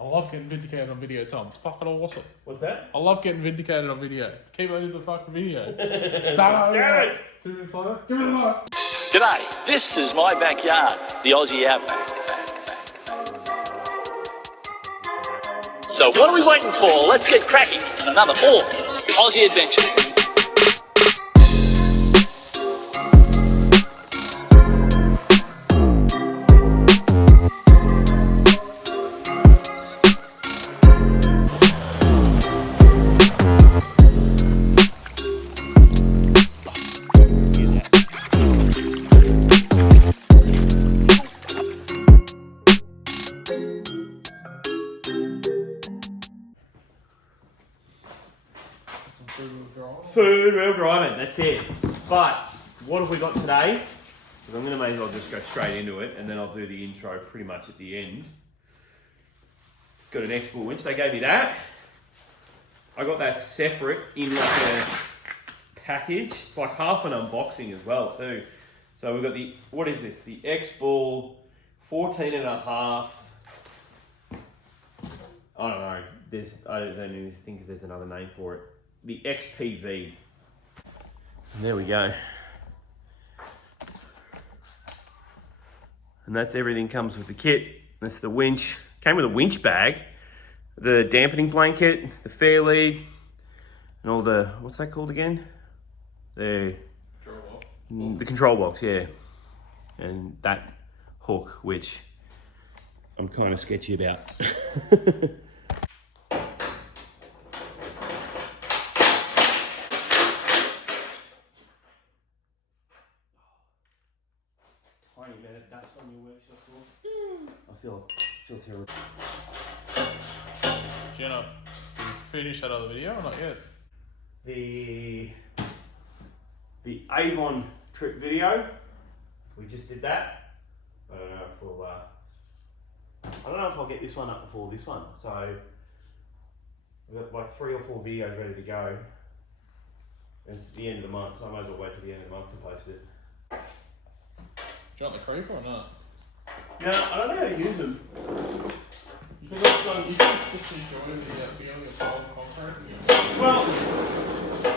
I love getting vindicated on video, Tom. It's fucking awesome. What's that? I love getting vindicated on video. Keep editing the fucking video. No, Damn it! 2 minutes later, give me the knife. G'day, this is my backyard, the Aussie Outback. So what are we waiting for? Let's get cracking in another Aussie adventure. Food wheel driving, that's it. But what have we got today? Because I'm going to may as well just go straight into it, and then I'll do the intro pretty much at the end. Got an export winch, they gave me that. I got that separate in like a package. It's like half an unboxing as well too. So we've got the, what is this? The X-Ball 14.5. I don't know. I don't even think there's another name for it. The XPV. And there we go. And that's everything comes with the kit. That's the winch. Came with a winch bag, the dampening blanket, the fair lead, and all the, what's that called again? The control box, yeah. And that hook, which I'm kind of sketchy about. Tiny bit of dust on your workshop floor. I feel terrible. Jenna, did you finish that other video or not yet? The Avon trip video, we just did that. I don't know if we'll, I don't know if I'll get this one up before this one. So I've got like 3 or 4 videos ready to go. And it's at the end of the month, so I might as well wait till the end of the month to post it. Do you want the creeper or not? No, I don't know how to use them. You can just enjoy the feeling of cold concrete. Well,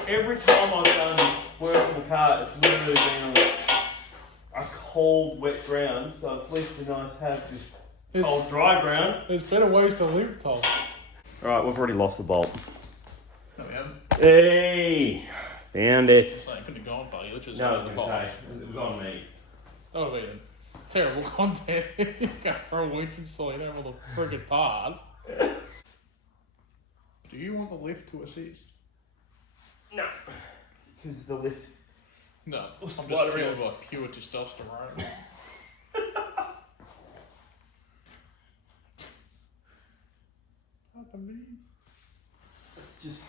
every time I've done work on the car, it's literally been a cold, wet ground, so it's at least nice to have this cold, dry ground. There's better ways to live, Tom. Alright, we've already lost the bolt. No, we haven't. Hey! Found it. It couldn't have gone for you, which is No, I was going to say, it was on me. That would have been terrible content. You go for a week and saw you all the friggin' parts. Do you want the lift to assist? No. Because the lift... No, I'm just slide feeling around. like pure testosterone. Not the me. It's just...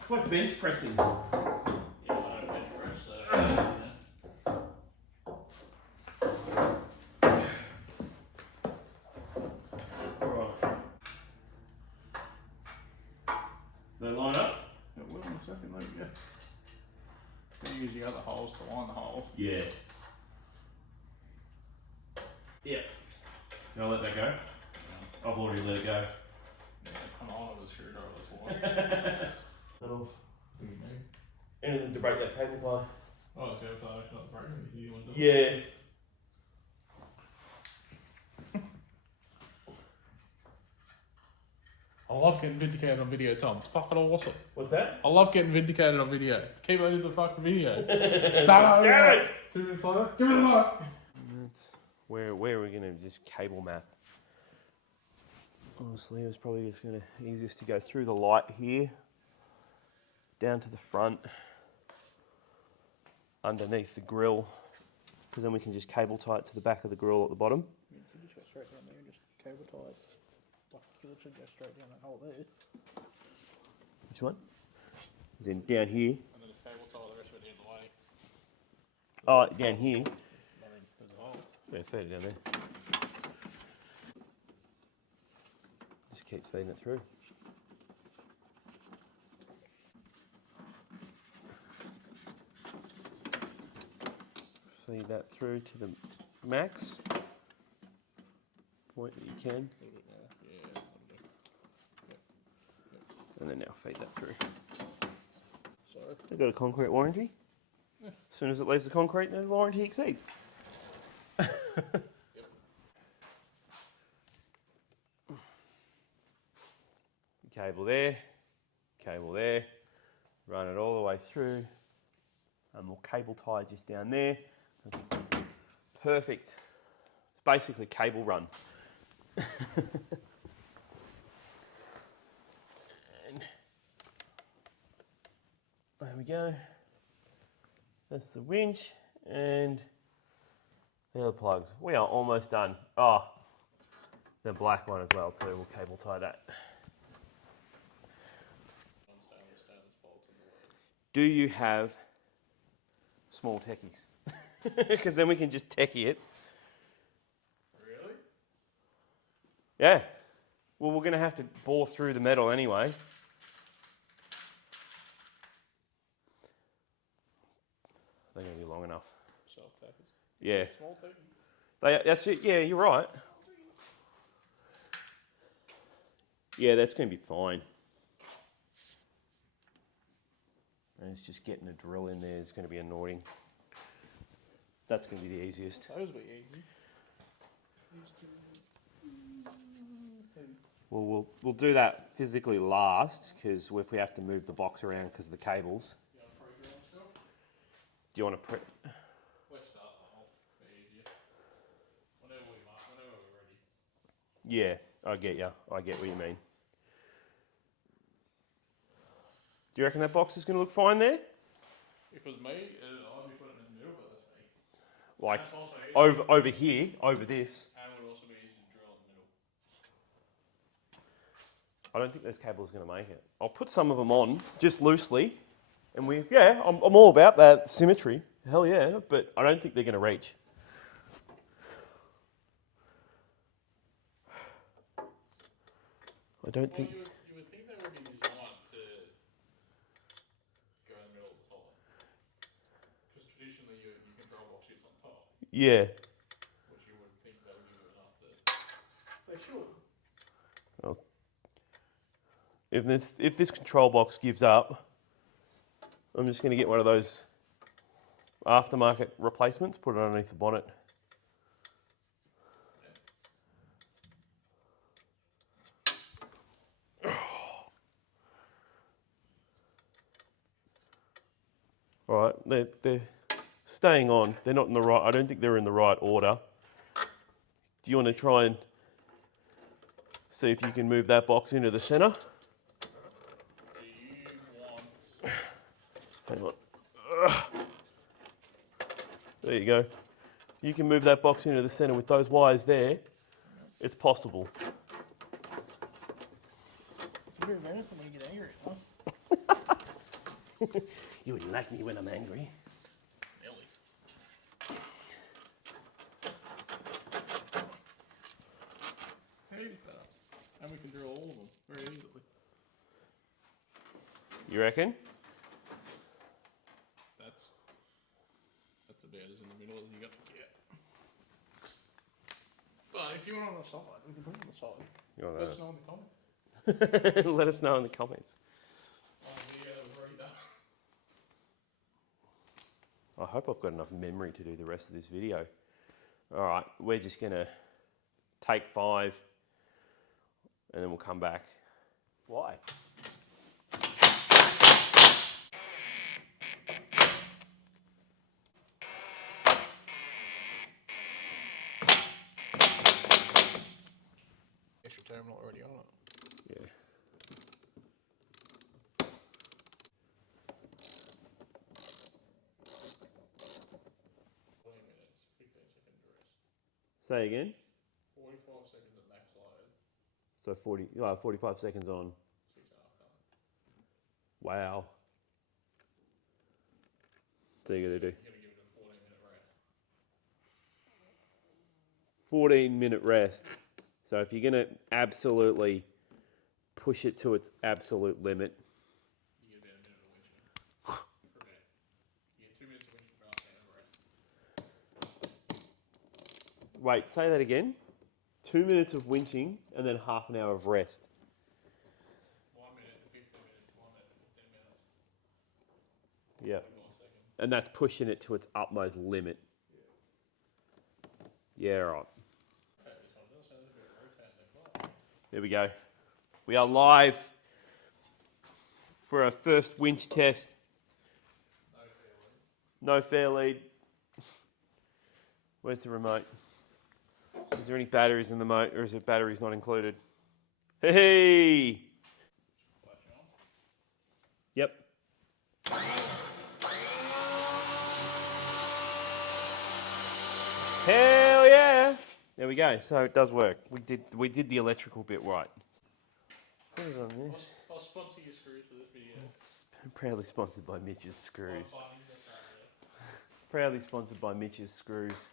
It's like bench pressing. Yeah, I don't bench press that. They line up? It will in a second, like, yeah. Then use the other holes to line the holes. Yeah. Yeah. You want to let that go? I've already let it go. Yeah, come on with the screwdriver, that's why. Let off. What do you mean? Anything to break that cable tie. Oh, the cable tie, it's not breaking. You want to do it? Yeah. I love getting vindicated on video, Tom. It's fucking awesome. What's that? I love getting vindicated on video. Keep editing the fucking video. No, Damn it! 2 minutes later, give me the knife. That's where are we going to just cable map? Honestly, it's probably just going to easiest to go through the light here, down to the front, underneath the grill, because then we can just cable tie it to the back of the grill at the bottom. You can just go straight down there and just cable tie it. Like you literally go straight down that hole there. Which one? Then down here. And then just cable tie the rest of it in the way. Oh, down here. I mean, there's a hole. Yeah, feed it down there. Just keep feeding it through. Feed that through to the max. point that you can. A little bit more. Yeah, that'll do. Yep. And then now feed that through. So, They've got a concrete warranty. Yeah. As soon as it leaves the concrete, the warranty exceeds. yep. Cable there, run it all the way through, and we'll cable tie just down there. Perfect. It's basically cable run. And there we go. That's the winch and the other plugs. We are almost done. Oh, the black one as well too. We'll cable tie that. Do you have small techies? Because then we can just techie it. Really? Yeah. Well, we're going to have to bore through the metal anyway. They're going to be long enough. Self-tackers. Yeah. Small tacky. That's it. Yeah, you're right. Yeah, that's going to be fine. And it's just getting a drill in there is going to be annoying. That's going to be the easiest. Those be easy. Well, we'll do that physically last, because if we have to move the box around because of the cables. Do you want to pre? Let's start that off. Be easier. Whenever we're ready. Yeah, I get you. I get what you mean. Do you reckon that box is going to look fine there? If it was me, I'd be putting it in the middle, but that's me. Like That's also easy. over here, over this. And would also be easy to drill in the middle. I don't think those cables are going to make it. I'll put some of them on just loosely, and I'm all about that symmetry. Hell yeah, but I don't think they're going to reach. I don't think. You would think they would be designed to go in the middle of the top. Because traditionally your control box sits on top, Yeah. which you would think they would give it enough to. They should. Well, if this control box gives up, I'm just going to get one of those aftermarket replacements, put it underneath the bonnet. All right, they're staying on. They're not in the right. I don't think they're in the right order. Do you want to try and see if you can move that box into the centre? Do you want? Hang on. There you go. You can move that box into the centre with those wires there. It's possible. You move anything when you get angry, huh? You wouldn't like me when I'm angry. Nearly. Maybe better. And we can drill all of them very easily. You reckon? That's about as in the middle as you got to get. But if you want on the side, we can put it on the side. Let us know in the comments. Let us know in the comments. Yeah, we've already done. I hope I've got enough memory to do the rest of this video. All right, we're just gonna take 5 and then we'll come back. Why? Extra terminal already on it. Yeah. Say again? 45 seconds at max load. So 45 seconds on. 6.5 ton. Wow. So you gotta do? You gotta give it a 14-minute rest. 14-minute rest. So if you're gonna absolutely push it to its absolute limit. You get about a minute of winching. For about. You get 2 minutes of winching for half an hour of rest. Wait, say that again. 2 minutes of winching and then half an hour of rest. 1 minute to 15 minutes, 1 minute to 15 minutes. Yeah. 1 more second. And that's pushing it to its utmost limit. Yeah, right. Okay, this one does sound a bit rotating. There we go. We are live for our first winch test. No fair lead. Where's the remote? Is there any batteries in the motor, or is it batteries not included? Hey! Yep. Hell yeah! There we go. So it does work. We did the electrical bit right. What is on this? I'll sponsor your screws for this video. It's proudly sponsored by Mitch's Screws. Bunnings, that's right, Proudly sponsored by Mitch's Screws.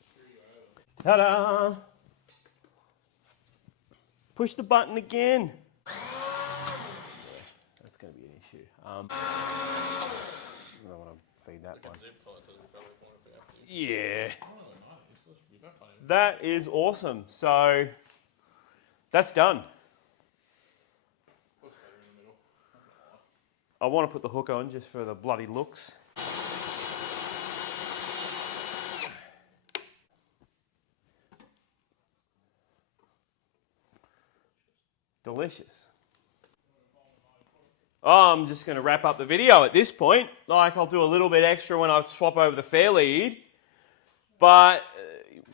Screw you over. Ta-da! Push the button again. Yeah, that's going to be an issue. I don't want to feed that one. Zip tie to the recovery point if we have to. Yeah. I don't know where mine is. Let's be back on it. That is awesome. So, that's done. Looks better in the middle. Not gonna lie. I want to put the hook on just for the bloody looks. Delicious. Oh, I'm just going to wrap up the video at this point. Like, I'll do a little bit extra when I swap over the fair lead. But,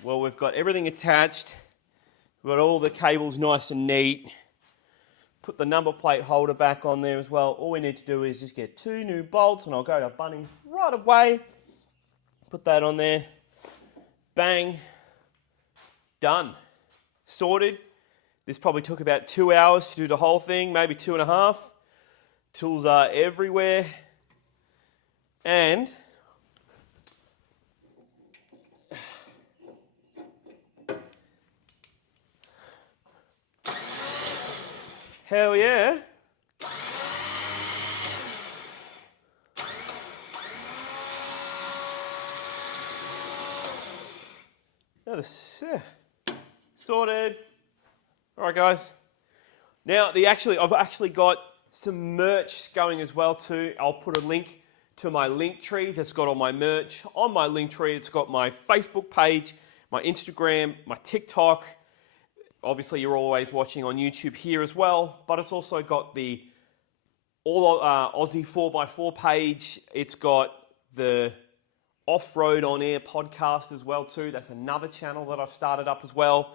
well, we've got everything attached. We've got all the cables nice and neat. Put the number plate holder back on there as well. All we need to do is just get 2 new bolts, and I'll go to Bunnings right away. Put that on there. Bang. Done. Sorted. This probably took about 2 hours to do the whole thing, maybe 2.5. Tools are everywhere. And hell yeah. Sorted. All right, guys. Now, I've actually got some merch going as well too. I'll put a link to my link tree that's got all my merch. On my link tree, it's got my Facebook page, my Instagram, my TikTok. Obviously, you're always watching on YouTube here as well, but it's also got the all Aussie 4x4 page. It's got the Off-Road on Air podcast as well too. That's another channel that I've started up as well.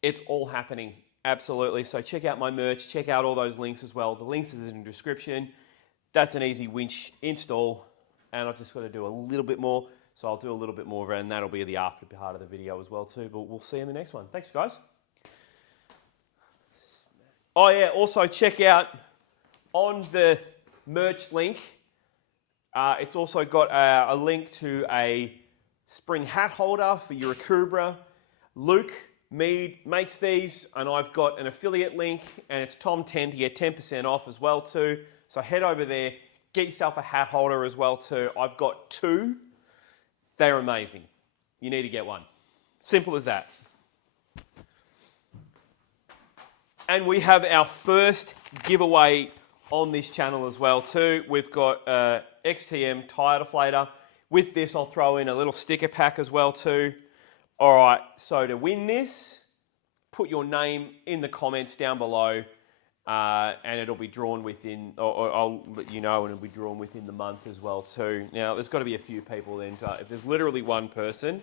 It's all happening, absolutely. So check out my merch, check out all those links as well. The links is in the description. That's an easy winch install, and I've just got to do a little bit more. So I'll do a little bit more of it, and that'll be the after part of the video as well too. But we'll see you in the next one. Thanks, guys. Oh yeah, also check out on the merch link. It's also got a link to a spring hat holder for your Akubra. Luke Mead makes these, and I've got an affiliate link, and it's Tom10 to get 10% off as well too. So head over there, get yourself a hat holder as well too. I've got 2. They're amazing. You need to get one. Simple as that. And we have our first giveaway on this channel as well too. We've got XTM tire deflator. With this, I'll throw in a little sticker pack as well too. All right, so to win this, put your name in the comments down below, and it'll be drawn within, or I'll let you know, and it'll be drawn within the month as well too. Now, there's got to be a few people then. If there's literally one person,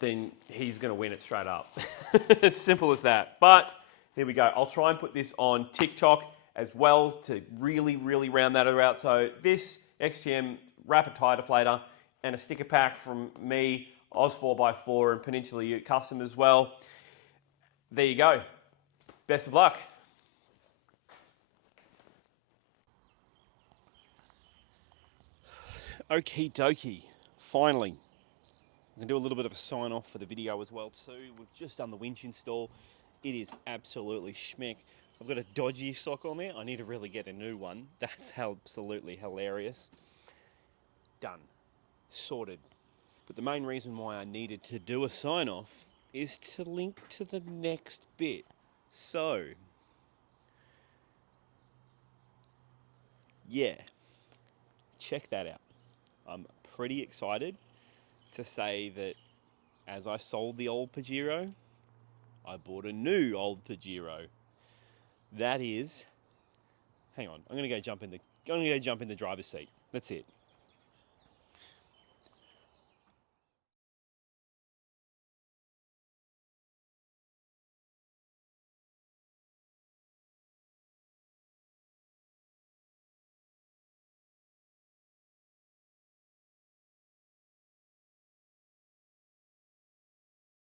then he's going to win it straight up. It's simple as that. But here we go. I'll try and put this on TikTok as well to really, really round that out. So this XTM rapid tire deflator and a sticker pack from me, Oz 4x4 and Peninsula Ute Custom as well. There you go. Best of luck. Okie dokie. Finally. I'm going to do a little bit of a sign off for the video as well too. We've just done the winch install. It is absolutely schmick. I've got a dodgy sock on there. I need to really get a new one. That's absolutely hilarious. Done. Sorted. But the main reason why I needed to do a sign off is to link to the next bit. So, yeah, check that out. I'm pretty excited to say that as I sold the old Pajero, I bought a new old Pajero. That is, hang on, I'm gonna go jump in the driver's seat. That's it.